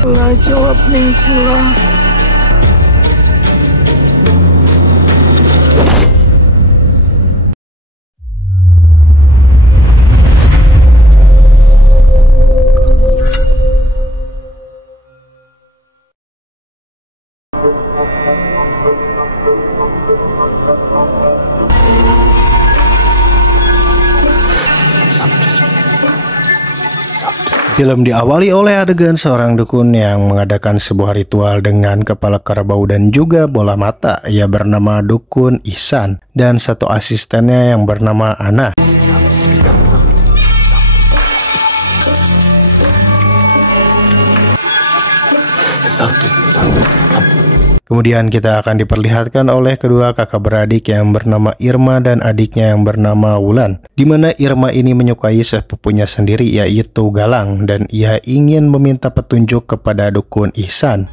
Lah jawab ning kula. Film diawali oleh adegan seorang dukun yang mengadakan sebuah ritual dengan kepala kerbau dan juga bola mata. Ia bernama Dukun Ihsan dan satu asistennya yang bernama Ana. Kemudian kita akan diperlihatkan oleh kedua kakak beradik yang bernama Irma dan adiknya yang bernama Wulan, di mana Irma ini menyukai sepupunya sendiri yaitu Galang, dan ia ingin meminta petunjuk kepada Dukun Ihsan.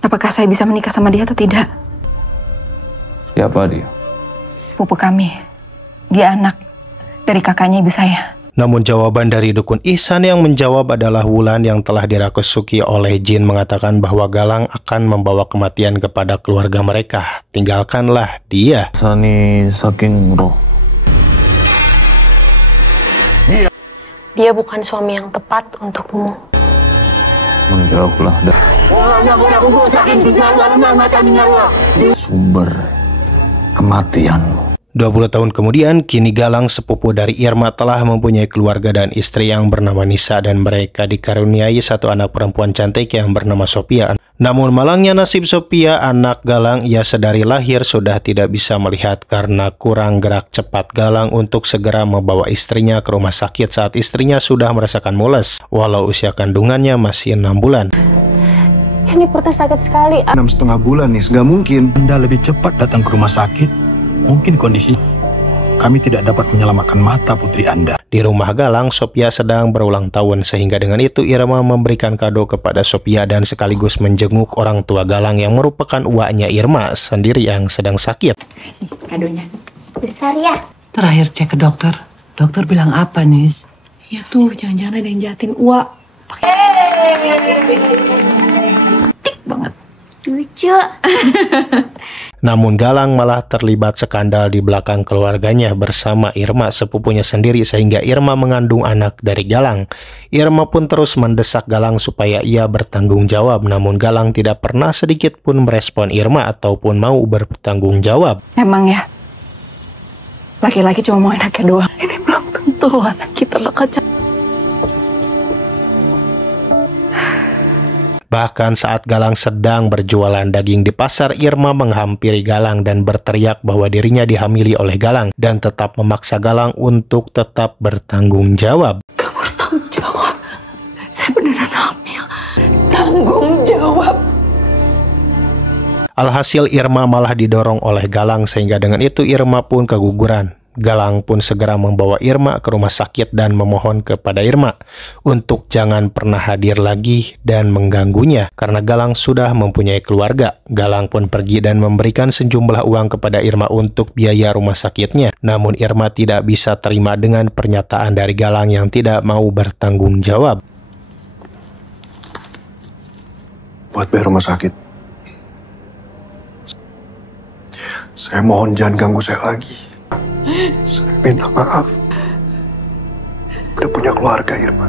Apakah saya bisa menikah sama dia atau tidak? Siapa dia? Sepupu kami. Dia anak dari kakaknya ibu saya. Namun jawaban dari Dukun Ihsan yang menjawab adalah Wulan yang telah dirasuki oleh jin mengatakan bahwa Galang akan membawa kematian kepada keluarga mereka. Tinggalkanlah dia. Sani saking roh. Dia bukan suami yang tepat untukmu. Menjauhlah dari sumber kematianmu. 20 tahun kemudian, kini Galang sepupu dari Irma telah mempunyai keluarga dan istri yang bernama Nisa, dan mereka dikaruniai satu anak perempuan cantik yang bernama Sophia. Namun malangnya nasib Sophia, anak Galang, ia sedari lahir sudah tidak bisa melihat karena kurang gerak cepat Galang untuk segera membawa istrinya ke rumah sakit saat istrinya sudah merasakan mules, walau usia kandungannya masih 6 bulan. Ini perutnya sakit sekali. 6,5 bulan nih, nggak mungkin. Anda lebih cepat datang ke rumah sakit. Mungkin kondisi kami tidak dapat menyelamatkan mata putri Anda. Di rumah Galang, Sophia sedang berulang tahun, sehingga dengan itu Irma memberikan kado kepada Sophia dan sekaligus menjenguk orang tua Galang yang merupakan uaknya Irma sendiri yang sedang sakit. Nih, kadonya. Besar ya? Terakhir cek ke dokter. Dokter bilang apa, Nis? Ya tuh, jangan-jangan ada yang jahatin Uwa. Tik banget. Lucu. Namun Galang malah terlibat skandal di belakang keluarganya bersama Irma sepupunya sendiri, sehingga Irma mengandung anak dari Galang. Irma pun terus mendesak Galang supaya ia bertanggung jawab, namun Galang tidak pernah sedikit pun merespon Irma ataupun mau bertanggung jawab. Emang ya, laki-laki cuma mau enaknya doang. Ini belum tentu anak kita bakal Bahkan saat Galang sedang berjualan daging di pasar, Irma menghampiri Galang dan berteriak bahwa dirinya dihamili oleh Galang dan tetap memaksa Galang untuk tetap bertanggung jawab. Kamu harus tanggung jawab. Saya beneran hamil. Tanggung jawab. Alhasil Irma malah didorong oleh Galang, sehingga dengan itu Irma pun keguguran. Galang pun segera membawa Irma ke rumah sakit dan memohon kepada Irma untuk jangan pernah hadir lagi dan mengganggunya karena Galang sudah mempunyai keluarga. Galang pun pergi dan memberikan sejumlah uang kepada Irma untuk biaya rumah sakitnya. Namun Irma tidak bisa terima dengan pernyataan dari Galang yang tidak mau bertanggung jawab. Buat bayar rumah sakit. Saya mohon jangan ganggu saya lagi. Saya minta maaf. Udah punya keluarga, Irma.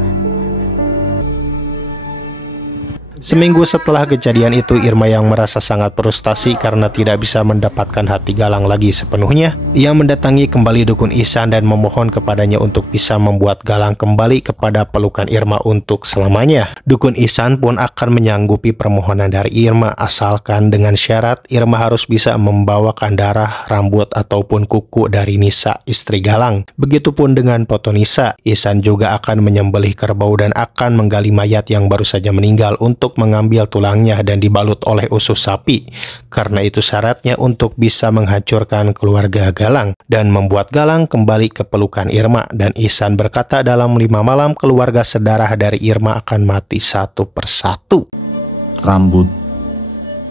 Seminggu setelah kejadian itu, Irma yang merasa sangat frustasi karena tidak bisa mendapatkan hati Galang lagi sepenuhnya. Ia mendatangi kembali Dukun Ihsan dan memohon kepadanya untuk bisa membuat Galang kembali kepada pelukan Irma untuk selamanya. Dukun Ihsan pun akan menyanggupi permohonan dari Irma asalkan dengan syarat Irma harus bisa membawakan darah, rambut, ataupun kuku dari Nisa, istri Galang. Begitupun dengan foto Nisa. Ihsan juga akan menyembelih kerbau dan akan menggali mayat yang baru saja meninggal untuk mengambil tulangnya dan dibalut oleh usus sapi. Karena itu syaratnya untuk bisa menghancurkan keluarga Galang dan membuat Galang kembali ke pelukan Irma. Dan Ihsan berkata dalam 5 malam keluarga sedarah dari Irma akan mati satu persatu. Rambut,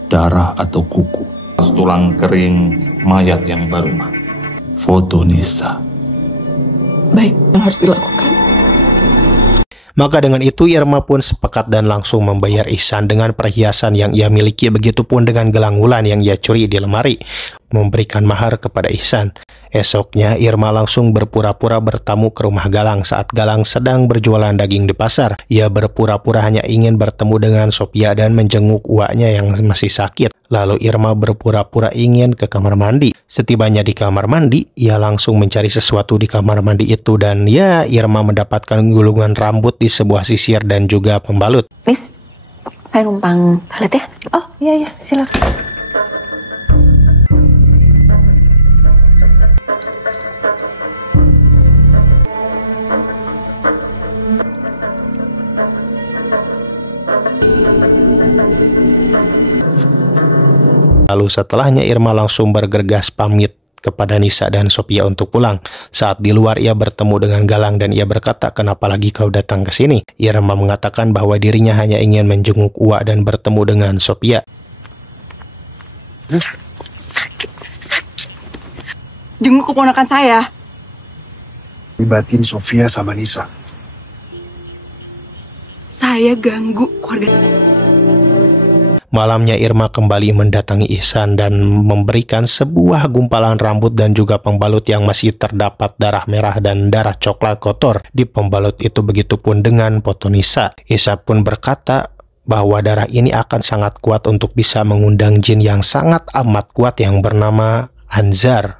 darah atau kuku, tulang kering mayat yang baru mati, foto Nisa. Baik, yang harus dilakukan. Maka dengan itu Irma pun sepakat dan langsung membayar Ihsan dengan perhiasan yang ia miliki, begitupun dengan gelang wulan yang ia curi di lemari, memberikan mahar kepada Ihsan. Esoknya Irma langsung berpura-pura bertamu ke rumah Galang saat Galang sedang berjualan daging di pasar. Ia berpura-pura hanya ingin bertemu dengan Sophia dan menjenguk uaknya yang masih sakit. Lalu Irma berpura-pura ingin ke kamar mandi. Setibanya di kamar mandi, ia langsung mencari sesuatu di kamar mandi itu, dan ya, Irma mendapatkan gulungan rambut di sebuah sisir dan juga pembalut. Miss, saya numpang toilet ya? Oh, iya, silakan. Lalu setelahnya Irma langsung bergegas pamit kepada Nisa dan Sophia untuk pulang. Saat di luar ia bertemu dengan Galang dan ia berkata, "Kenapa lagi kau datang ke sini?" Irma mengatakan bahwa dirinya hanya ingin menjenguk Uwa dan bertemu dengan Sophia. Sakit. Jenguk keponakan saya. Libatin Sophia sama Nisa. Saya ganggu keluarga. Malamnya Irma kembali mendatangi Ihsan dan memberikan sebuah gumpalan rambut dan juga pembalut yang masih terdapat darah merah dan darah coklat kotor di pembalut itu, begitupun dengan foto Nisa. Ihsan pun berkata bahwa darah ini akan sangat kuat untuk bisa mengundang jin yang sangat amat kuat yang bernama Anzar.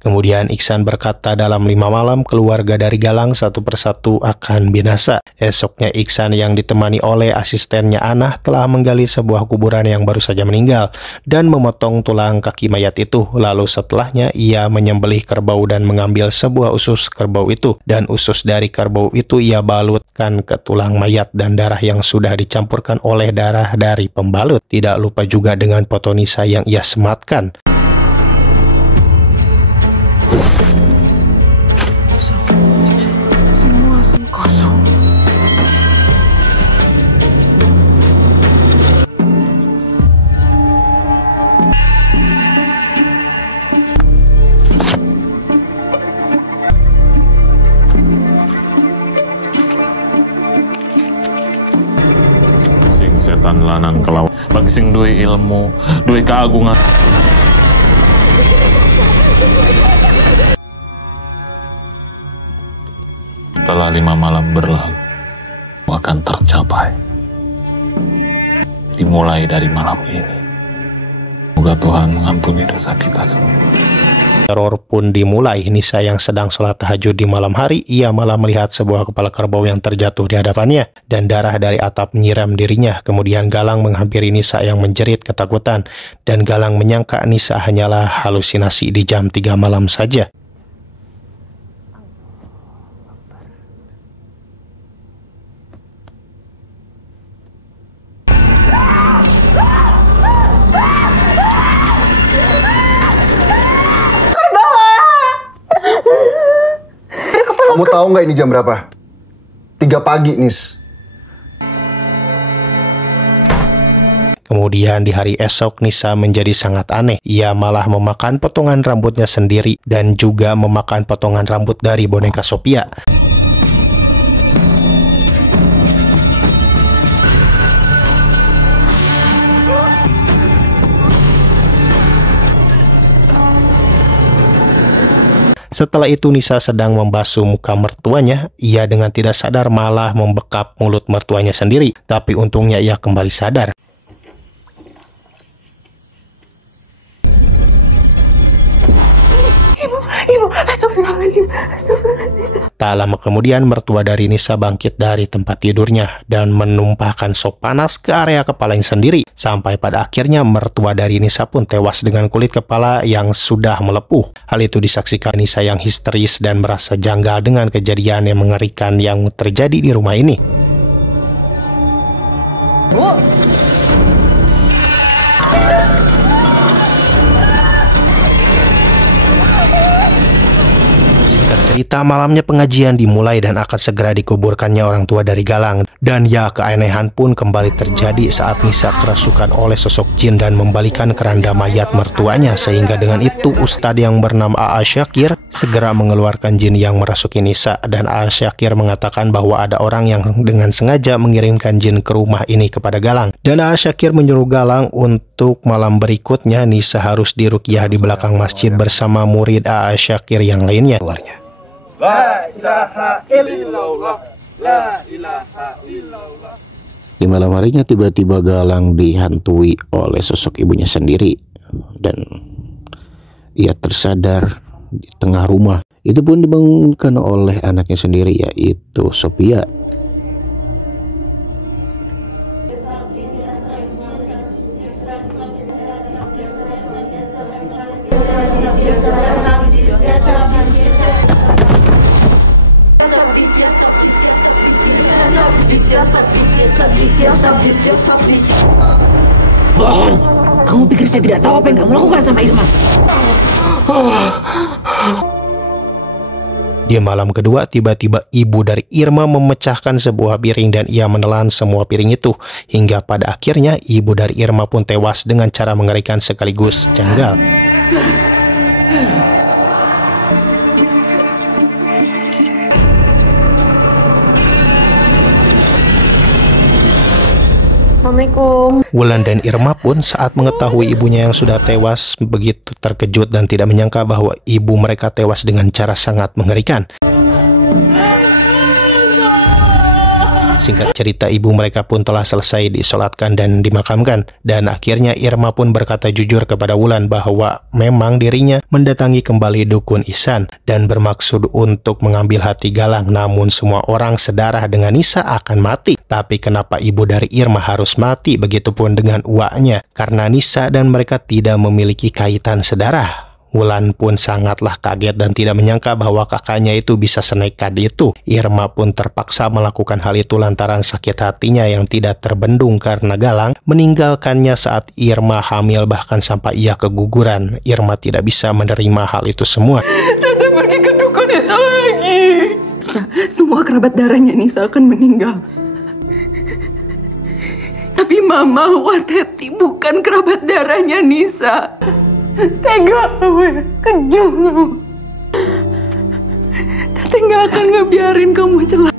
Kemudian Ihsan berkata dalam 5 malam keluarga dari Galang satu persatu akan binasa. Esoknya Ihsan yang ditemani oleh asistennya Anah telah menggali sebuah kuburan yang baru saja meninggal dan memotong tulang kaki mayat itu. Lalu setelahnya ia menyembelih kerbau dan mengambil sebuah usus kerbau itu, dan usus dari kerbau itu ia balutkan ke tulang mayat dan darah yang sudah dicampurkan oleh darah dari pembalut. Tidak lupa juga dengan foto Nisa yang ia sematkan. Setan lanang kelawan bagi sing duwe ilmu, duwe keagungan. Setelah 5 malam berlalu, akan tercapai. Dimulai dari malam ini. Semoga Tuhan mengampuni dosa kita semua. Teror pun dimulai. Nisa yang sedang sholat tahajud di malam hari, ia malah melihat sebuah kepala kerbau yang terjatuh di hadapannya dan darah dari atap menyiram dirinya. Kemudian Galang menghampiri Nisa yang menjerit ketakutan, dan Galang menyangka Nisa hanyalah halusinasi di jam 3 malam saja. Kamu tahu nggak ini jam berapa? 3 pagi, Nis. Kemudian di hari esok Nisa menjadi sangat aneh. Ia malah memakan potongan rambutnya sendiri dan juga memakan potongan rambut dari boneka Sophia. Setelah itu Nisa sedang membasuh muka mertuanya, ia dengan tidak sadar malah membekap mulut mertuanya sendiri. Tapi untungnya ia kembali sadar. Ibu, astagfirullahaladzim. Tak lama kemudian mertua dari Nisa bangkit dari tempat tidurnya dan menumpahkan sop panas ke area kepalanya sendiri. Sampai pada akhirnya mertua dari Nisa pun tewas dengan kulit kepala yang sudah melepuh. Hal itu disaksikan Nisa yang histeris dan merasa janggal dengan kejadian yang mengerikan yang terjadi di rumah ini. Bu. Singkat Cerita malamnya pengajian dimulai dan akan segera dikuburkannya orang tua dari Galang. Dan ya, keanehan pun kembali terjadi saat Nisa kerasukan oleh sosok jin dan membalikan keranda mayat mertuanya. Sehingga dengan itu Ustadz yang bernama A.A. Syakir segera mengeluarkan jin yang merasuki Nisa. Dan A.A. Syakir mengatakan bahwa ada orang yang dengan sengaja mengirimkan jin ke rumah ini kepada Galang. Dan A.A. Syakir menyuruh Galang untuk malam berikutnya Nisa harus diruqyah di belakang masjid bersama murid A.A. Syakir yang lainnya. La ilaha illallah, la ilaha illallah. Di malam harinya tiba-tiba Galang dihantui oleh sosok ibunya sendiri dan ia tersadar di tengah rumah. Itu pun dibangunkan oleh anaknya sendiri, yaitu Sophia. Bohong! Kamu pikir saya tidak tahu apa yang kamu lakukan sama Irma? Di malam kedua, tiba-tiba ibu dari Irma memecahkan sebuah piring dan ia menelan semua piring itu. Hingga pada akhirnya ibu dari Irma pun tewas dengan cara mengerikan sekaligus janggal. Assalamualaikum. Wulan dan Irma pun saat mengetahui ibunya yang sudah tewas begitu terkejut dan tidak menyangka bahwa ibu mereka tewas dengan cara sangat mengerikan. Singkat cerita, ibu mereka pun telah selesai disolatkan dan dimakamkan. Dan akhirnya Irma pun berkata jujur kepada Wulan bahwa memang dirinya mendatangi kembali dukun Ihsan dan bermaksud untuk mengambil hati Galang. Namun semua orang sedarah dengan Nisa akan mati. Tapi kenapa ibu dari Irma harus mati? Begitupun dengan uaknya, karena Nisa dan mereka tidak memiliki kaitan sedarah. Wulan pun sangatlah kaget dan tidak menyangka bahwa kakaknya itu bisa senekat itu. Irma pun terpaksa melakukan hal itu lantaran sakit hatinya yang tidak terbendung karena Galang meninggalkannya saat Irma hamil, bahkan sampai ia keguguran. Irma tidak bisa menerima hal itu semua. Tante pergi ke dukun itu lagi. Semua kerabat darahnya Nisa akan meninggal. Tapi Mama Wateti bukan kerabat darahnya Nisa. Tega kamu, kejam kamu. Tante gak akan ngebiarin kamu celaka.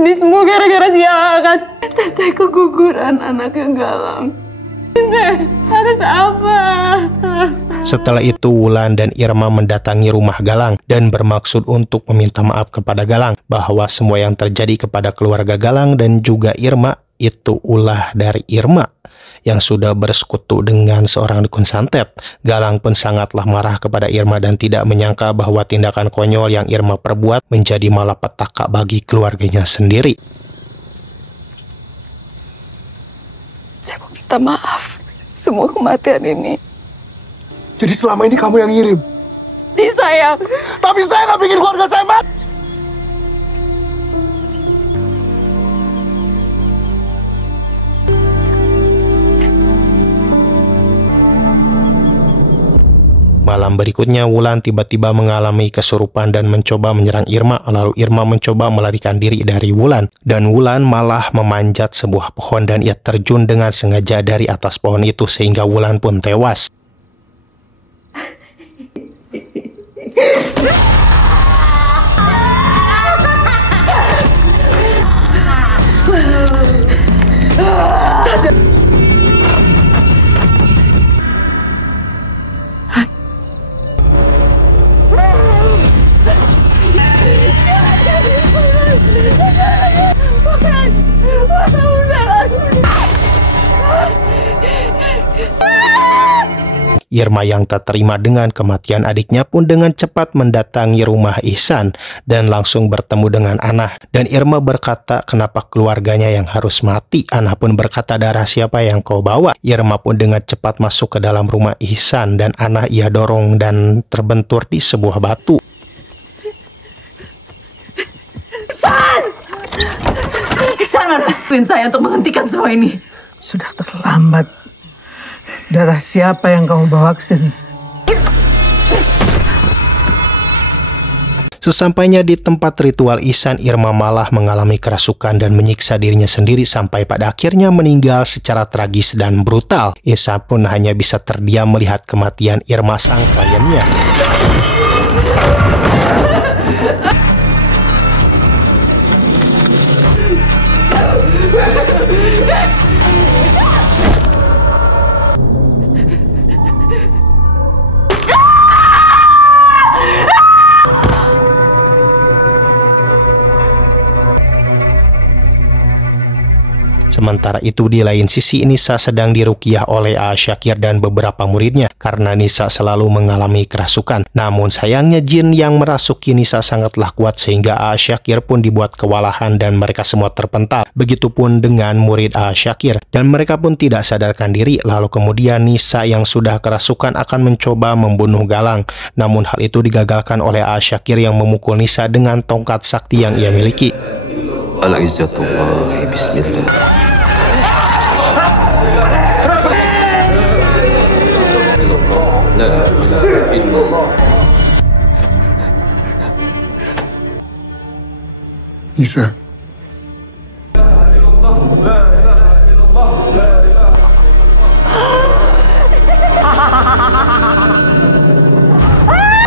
Ini semua gara-gara si Akan. Tante keguguran anaknya Galang. Tante, harus apa? Setelah itu Wulan dan Irma mendatangi rumah Galang dan bermaksud untuk meminta maaf kepada Galang bahwa semua yang terjadi kepada keluarga Galang dan juga Irma itu ulah dari Irma yang sudah bersekutu dengan seorang dukun santet. Galang pun sangatlah marah kepada Irma dan tidak menyangka bahwa tindakan konyol yang Irma perbuat menjadi malapetaka bagi keluarganya sendiri. Saya mau minta maaf semua kematian ini. Jadi selama ini kamu yang ngirim? Disayang. Tapi saya nggak bikin keluarga saya mati. Malam berikutnya Wulan tiba-tiba mengalami kesurupan dan mencoba menyerang Irma. Lalu Irma mencoba melarikan diri dari Wulan. Dan Wulan malah memanjat sebuah pohon dan ia terjun dengan sengaja dari atas pohon itu sehingga Wulan pun tewas. Irma yang tak terima dengan kematian adiknya pun dengan cepat mendatangi rumah Ihsan dan langsung bertemu dengan Anah. Dan Irma berkata kenapa keluarganya yang harus mati. Anah pun berkata darah siapa yang kau bawa. Irma pun dengan cepat masuk ke dalam rumah Ihsan dan Anah ia dorong dan terbentur di sebuah batu. Ihsan! Ihsan, bantuin saya untuk menghentikan semua ini. Sudah terlambat. Darah siapa yang kamu bawa ke sini? Sesampainya di tempat ritual ihsan, Irma malah mengalami kerasukan dan menyiksa dirinya sendiri sampai pada akhirnya meninggal secara tragis dan brutal. Ihsan pun hanya bisa terdiam melihat kematian Irma sang kliennya. Sementara itu di lain sisi, Nisa sedang diruqyah oleh Syakir dan beberapa muridnya karena Nisa selalu mengalami kerasukan. Namun sayangnya jin yang merasuki Nisa sangatlah kuat sehingga Syakir pun dibuat kewalahan dan mereka semua terpental. Begitupun dengan murid Syakir dan mereka pun tidak sadarkan diri. Lalu kemudian Nisa yang sudah kerasukan akan mencoba membunuh Galang. Namun hal itu digagalkan oleh Syakir yang memukul Nisa dengan tongkat sakti yang ia miliki. Al-Izzatullah, bismillah. La ilaha illallah. Nisa.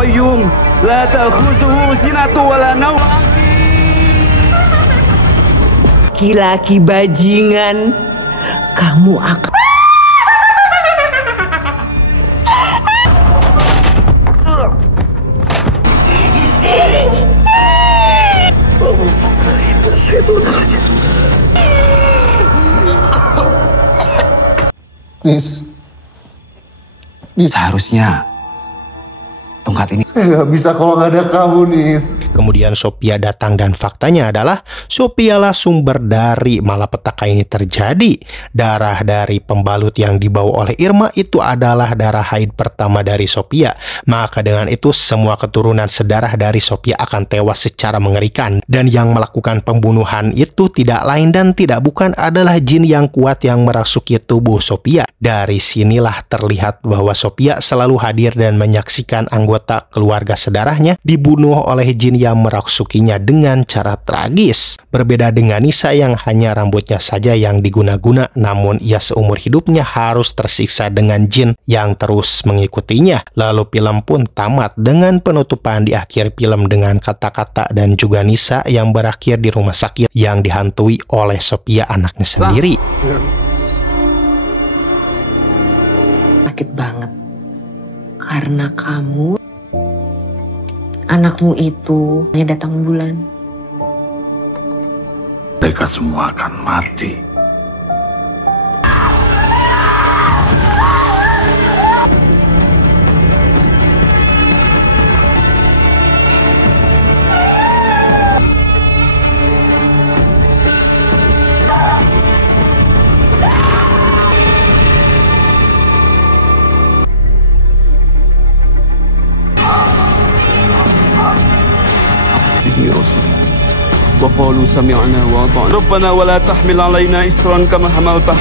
Qayyum, la ta'khudhuhu sinatu wa la nawm. Laki-laki bajingan, kamu akan Nis, seharusnya tongkat ini saya nggak bisa kalau nggak ada kamu, Nis. Kemudian Sophia datang dan faktanya adalah Sophia lah sumber dari malapetaka ini terjadi. Darah dari pembalut yang dibawa oleh Irma itu adalah darah haid pertama dari Sophia. Maka dengan itu semua keturunan sedarah dari Sophia akan tewas secara mengerikan. Dan yang melakukan pembunuhan itu tidak lain dan tidak bukan adalah jin yang kuat yang merasuki tubuh Sophia. Dari sinilah terlihat bahwa Sophia selalu hadir dan menyaksikan anggota keluarga sedarahnya dibunuh oleh jin yang merasukinya dengan cara tragis. Berbeda dengan Nisa yang hanya rambutnya saja yang diguna-guna, namun ia seumur hidupnya harus tersiksa dengan jin yang terus mengikutinya. Lalu film pun tamat dengan penutupan di akhir film dengan kata-kata dan juga Nisa yang berakhir di rumah sakit yang dihantui oleh Sophia anaknya sendiri. sakit banget karena kamu, anakmu itu datang bulan. Mereka semua akan mati. وقالوا سمعنا وأطعنا ربنا ولا تحمل علينا إصرا كما حملته.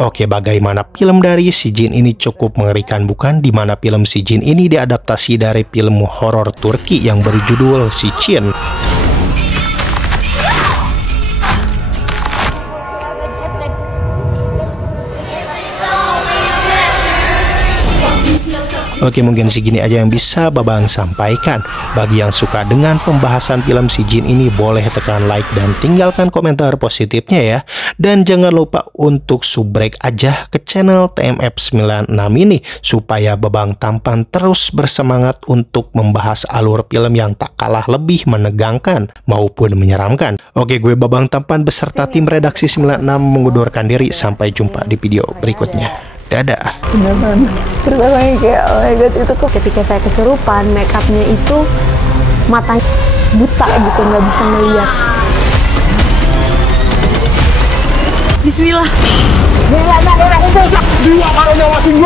Oke, bagaimana film dari Si Jin ini cukup mengerikan bukan? Dimana film Si Jin ini diadaptasi dari film horor Turki yang berjudul Si Jin. Oke, mungkin segini aja yang bisa Babang sampaikan. Bagi yang suka dengan pembahasan film Si Jin ini, boleh tekan like dan tinggalkan komentar positifnya ya. Dan jangan lupa untuk subrek aja ke channel TMF96 ini, supaya Babang Tampan terus bersemangat untuk membahas alur film yang tak kalah lebih menegangkan maupun menyeramkan. Oke, gue Babang Tampan beserta tim redaksi 96 mengundurkan diri. Sampai jumpa di video berikutnya. Dadah. Terus aku yang kayak, oh my god, itu kok ketika saya kesurupan, make upnya itu matanya buta gitu, nggak bisa melihat. Bismillah. Mulai orang kumpul sak dua karo nyawa sing